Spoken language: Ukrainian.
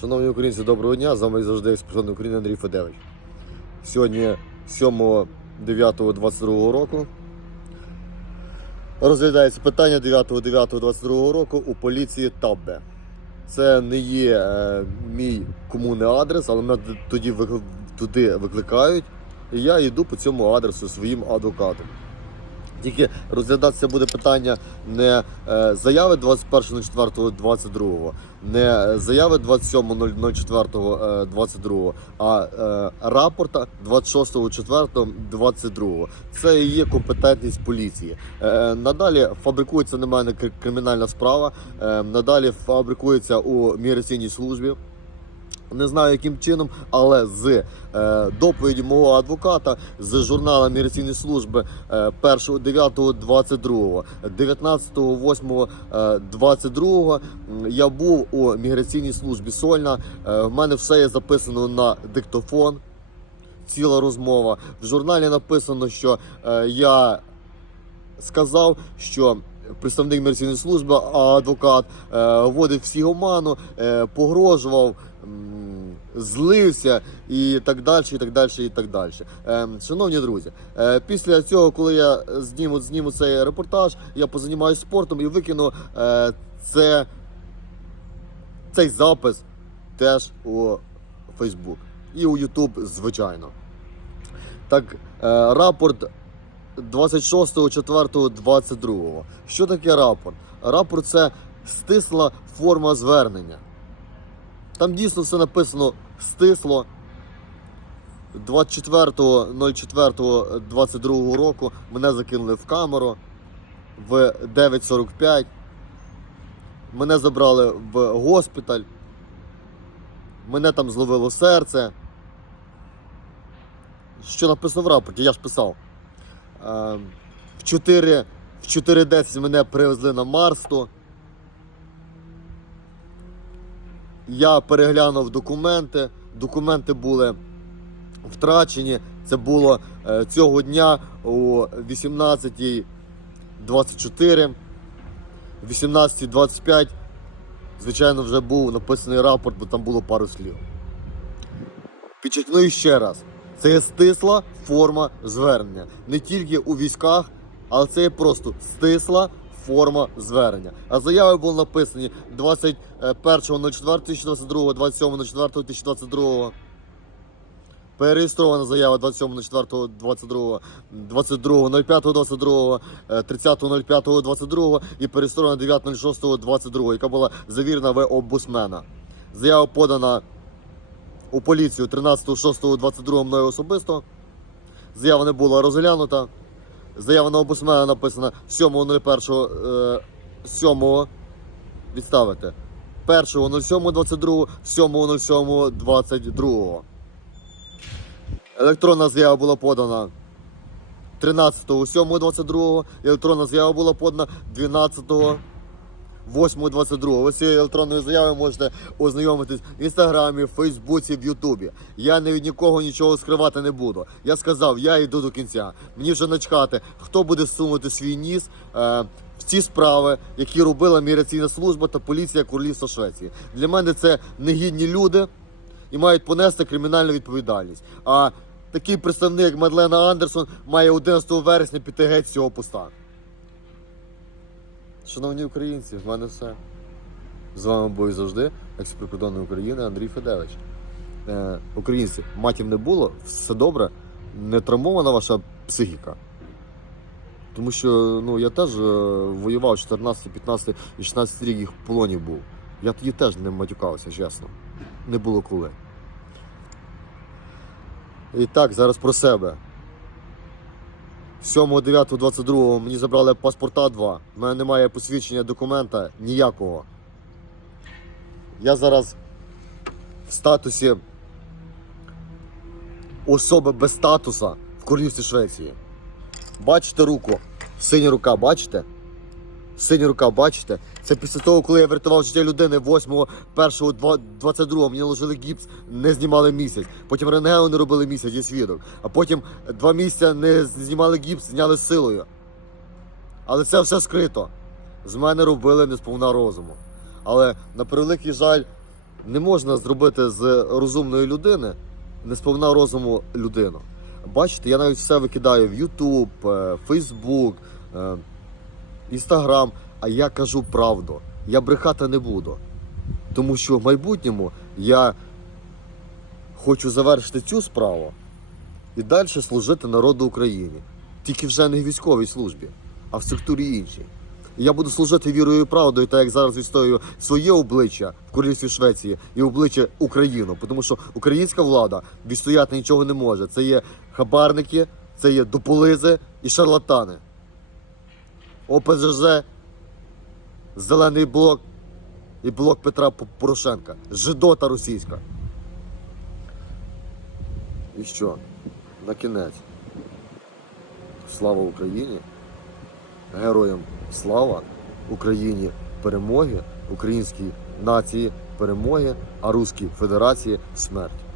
Шановні українці, доброго дня. З вами завжди експерт України Андрій Федевич. Сьогодні 7.9.22 року. Розглядається питання 9.9.22 року у поліції Таббе. Це не є е, мій комунний адрес, але мене тоді туди викликають. І я йду по цьому адресу своїм адвокатом. Тільки розглядатися буде питання не е, заяви 21.04.22, не е, заяви 27.04.22, а е, рапорта 26.04.22. Це і є компетентність поліції. Надалі фабрикується на мене кримінальна справа. Надалі фабрикується у міграційній службі. Не знаю яким чином, але з е, доповіді мого адвоката з журнала міграційної служби е, 1.9.22, 19.8.22 м, я був у міграційній службі Сольна. Е, в мене все є записано на диктофон. Ціла розмова. В журналі написано, що е, я сказав, що представник міграційної служби, адвокат е, вводив всіх оману, е, погрожував, злився і так далі, і так далі, і так далі. Е, шановні друзі, е, після цього, коли я зніму, зніму цей репортаж, я позанімаюся спортом і викину е, це, цей запис теж у Фейсбук і у Ютуб, звичайно. Так, е, рапорт 26.04.22. Що таке рапорт? Рапорт це стисла форма звернення. Там дійсно все написано стисло. 24.04.22 року мене закинули в камеру в 9.45. Мене забрали в госпіталь. Мене там зловило серце. Що написано в рапорті? Я ж писав. Е, В 4 в 4.10 мене привезли на Марсту. Я переглянув документи. Документи були втрачені. Це було е, цього дня о 18.24. 18.25. Звичайно, вже був написаний рапорт, бо там було пару слів. Підчеркну ще раз. Це є стисла форма звернення. Не тільки у військах, але це є просто стисла форма звернення. А заяви були написані 21.04.2022, 27.04.2022. Переєстрована заява 27.04.22, 22.05.22, е, 30.05.22 і переєстрована 9.06.22, яка була завірена в обусмена. Заява подана у поліцію 13.06.22 мною особисто. Заява не була розглянута. Заява на обусмена написана 7.01. е, 7 відставити. 1.07.22, 7.07.22. Електронна заява була подана 13.07.22. Електронна заява була подана 12. 8.22. Ви цією електронною заявою можете ознайомитись в інстаграмі, в Фейсбуці, в Ютубі. Я ні від нікого нічого скривати не буду. Я сказав, я йду до кінця. Мені вже начхати, хто буде сунути свій ніс е, в ці справи, які робила міграційна служба та поліція Королівства Швеції. Для мене це негідні люди і мають понести кримінальну відповідальність. А такий представник, Мадлена Андерсон, має 11 вересня піти геть цього поста. Шановні українці, в мене все. З вами був завжди екс-прикордонний України Андрій Федевич. Е, українці, матів не було, все добре, не травмована ваша психіка. Тому що ну, я теж е, воював 14, 15 і 16 рік їх в полоні був. Я тоді теж не матюкався, чесно. Не було коли. І так, зараз про себе. 7.9.22 мені забрали паспорта 2. У мене немає посвідчення документа ніякого. Я зараз в статусі особи без статуса в королівстві Швеції. Бачите руку? Синя рука, бачите? Синя рука, бачите? Це після того, коли я врятував життя людини 8 1 22 мені ложили гіпс, не знімали місяць. Потім рентгену не робили місяць, є свідок. А потім два місяці не знімали гіпс, зняли силою. Але це все скрито. З мене робили не сповна розуму. Але на превеликий жаль, Не можна зробити з розумної людини несповна розуму людину. Бачите, я навіть все викидаю в YouTube, е, Facebook, Instagram, а я кажу правду. Я брехати не буду. Тому що в майбутньому я хочу завершити цю справу і далі служити народу України. Тільки вже не в військовій службі, а в структурі іншій. Я буду служити вірою і правдою, так як зараз відстоюю своє обличчя в королівстві Швеції і обличчя Україну. Тому що українська влада відстояти нічого не може. Це є хабарники, це є дополизи і шарлатани. ОПЗЖ, Зелений блок і блок Петра Порошенка. Жидота російська. І що? На кінець. Слава Україні! Героям слава Україні перемоги, українській нації перемоги, а Руській Федерації смерть.